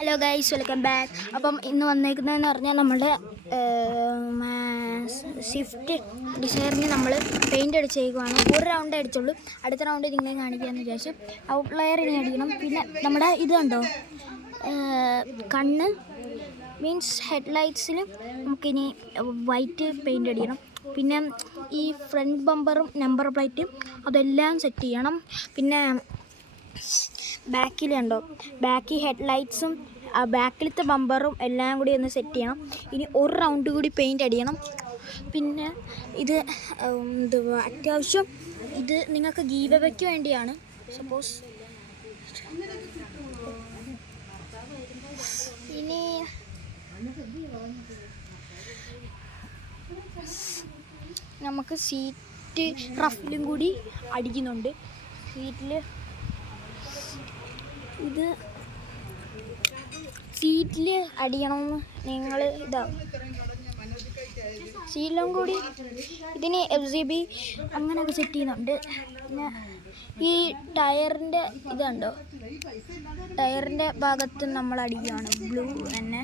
Hello guys, welcome back. അപ്പം ഇന്ന് വന്നേക്കുന്നതെന്ന് പറഞ്ഞാൽ നമ്മുടെ സ്വിഫ്റ്റ് ഡിസയറിന് നമ്മൾ പെയിൻ്റ് അടിച്ചേക്കുവാണ്. ഒരു റൗണ്ട് അടിച്ചുള്ളൂ, അടുത്ത റൗണ്ട് നിങ്ങളെ കാണിക്കാമെന്ന് വിചാരിച്ചു. ഔട്ട്ലയർ ഇനി അടിക്കണം. പിന്നെ നമ്മുടെ ഇത് കണ്ടോ, കണ്ണ് മീൻസ് ഹെഡ്ലൈറ്റ്സിൽ നമുക്കിനി വൈറ്റ് പെയിൻ്റ് അടിക്കണം. പിന്നെ ഈ ഫ്രണ്ട് ബമ്പറും നമ്പർ പ്ലേറ്റും അതെല്ലാം സെറ്റ് ചെയ്യണം. പിന്നെ ബാക്കിൽ കണ്ടോ, ബാക്കി ഹെഡ്ലൈറ്റ്സും ബാക്കിലത്തെ ബമ്പറും എല്ലാം കൂടി ഒന്ന് സെറ്റ് ചെയ്യണം. ഇനി ഒരു റൗണ്ട് കൂടി പെയിൻ്റ് അടിക്കണം. പിന്നെ ഇത് എന്തുവാ, അത്യാവശ്യം ഇത് നിങ്ങൾക്ക് ഗീവ് അവയ്ക്ക് വേണ്ടിയാണ്. സപ്പോസ് ഇനി നമുക്ക് സീറ്റ് റഫിലും കൂടി അടിക്കുന്നുണ്ട്. സീറ്റിൽ അടിയണമെന്ന് നിങ്ങൾ സീറ്റിലും കൂടി ഇതിന് FZB അങ്ങനെയൊക്കെ സെറ്റ് ചെയ്യുന്നുണ്ട്. പിന്നെ ഈ ടയറിൻ്റെ ഇതുണ്ടോ, ടയറിൻ്റെ ഭാഗത്ത് നമ്മൾ അടിക്കുകയാണ്. ബ്ലൂ തന്നെ,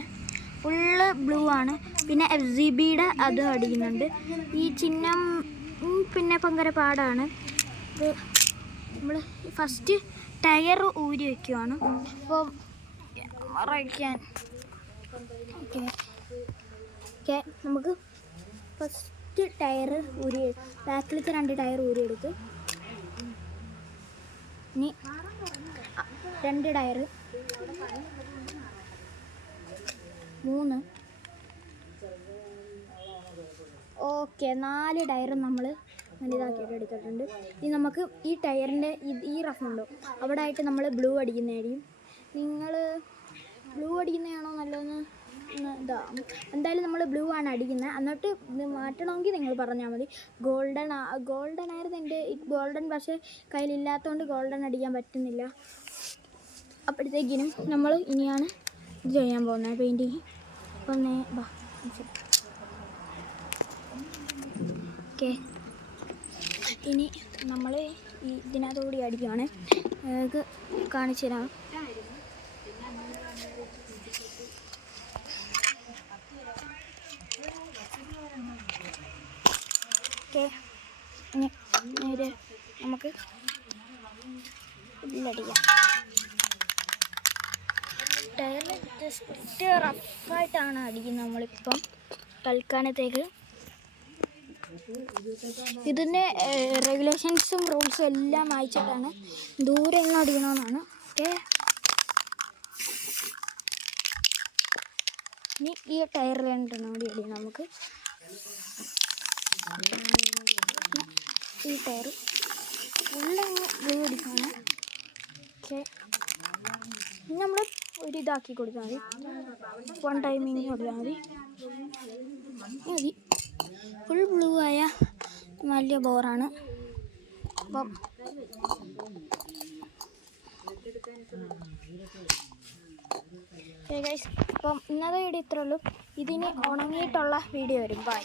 ഫുള്ള് ബ്ലൂ ആണ്. പിന്നെ FZBയുടെ അതും അടിക്കുന്നുണ്ട്. ഈ ചിഹ്നം പിന്നെ ഭയങ്കര പാടാണ്. ഇത് നമ്മൾ ഫസ്റ്റ് ടയർ ഊരി വയ്ക്കുവാണ്. അപ്പോൾ മറയ്ക്കാൻ ഓക്കെ നമുക്ക് ഫസ്റ്റ് ടയർ ബാക്കിലത്തെ 2 ടയർ ഊരിയെടുത്ത് ഇനി 2 ടയർ 3 ഓക്കെ 4 ടയറും നമ്മൾ ഇതാക്കിയിട്ട് എടുത്തിട്ടുണ്ട്. ഇനി നമുക്ക് ഈ ടയറിൻ്റെ ഈ റഫുണ്ടോ അവിടെ ആയിട്ട് നമ്മൾ ബ്ലൂ അടിക്കുന്നതായിരിക്കും. നിങ്ങൾ ബ്ലൂ അടിക്കുന്നതാണോ നല്ലതെന്ന് എന്തായാലും നമ്മൾ ബ്ലൂ ആണ് അടിക്കുന്നത്. എന്നിട്ട് മാറ്റണമെങ്കിൽ നിങ്ങൾ പറഞ്ഞാൽ മതി. ഗോൾഡൻ ആയിരുന്നു എൻ്റെ ഗോൾഡൻ, പക്ഷേ കയ്യിലില്ലാത്തതുകൊണ്ട് ഗോൾഡൻ അടിക്കാൻ പറ്റുന്നില്ല. അപ്പോഴത്തേക്കിനും നമ്മൾ ഇനിയാണ് ഇത് ചെയ്യാൻ പോകുന്നത്, പെയിൻറ്റിങ്. അപ്പം ഓക്കെ, ഇനി നമ്മൾ ഇതിനകത്തുകൂടി അടിക്കുകയാണ്. നിങ്ങൾക്ക് കാണിച്ചു തരാം. ഓക്കെ, ഇനി നേരെ നമുക്ക് ഇതിലടിക്കാം. ടയറിൽ ജസ്റ്റ് റഫായിട്ടാണ് അടിക്കുന്നത് നമ്മളിപ്പം തൽക്കാലത്തേക്ക്. ഇതിൻ്റെ റെഗുലേഷൻസും റൂൾസും എല്ലാം വായിച്ചിട്ടാണ് ദൂരെ നിന്ന് അടിക്കണമെന്നാണ്. ഓക്കെ, ഇനി ഈ ടയറിൽ 2 കൂടി അടിക്കണം നമുക്ക്. ഈ ടയർ ഫുള്ളങ്ങ് ബ്ലൂ അടിക്കണം. ഓക്കെ, ഇനി നമ്മൾ ഒരു ഇതാക്കി കൊടുത്താൽ മതി, 1 ടൈമിങ് കൊടുത്താൽ മതി. ഫുൾ ബ്ലൂ ആയ വലിയ ബോറാണ്. അപ്പം ഗൈസ്, അപ്പം ഇന്നത്തെ വീഡിയോ ഇത്രേ ഉള്ളൂ. ഇതിന് ഉണങ്ങിയിട്ടുള്ള വീഡിയോ വരും. ബൈ.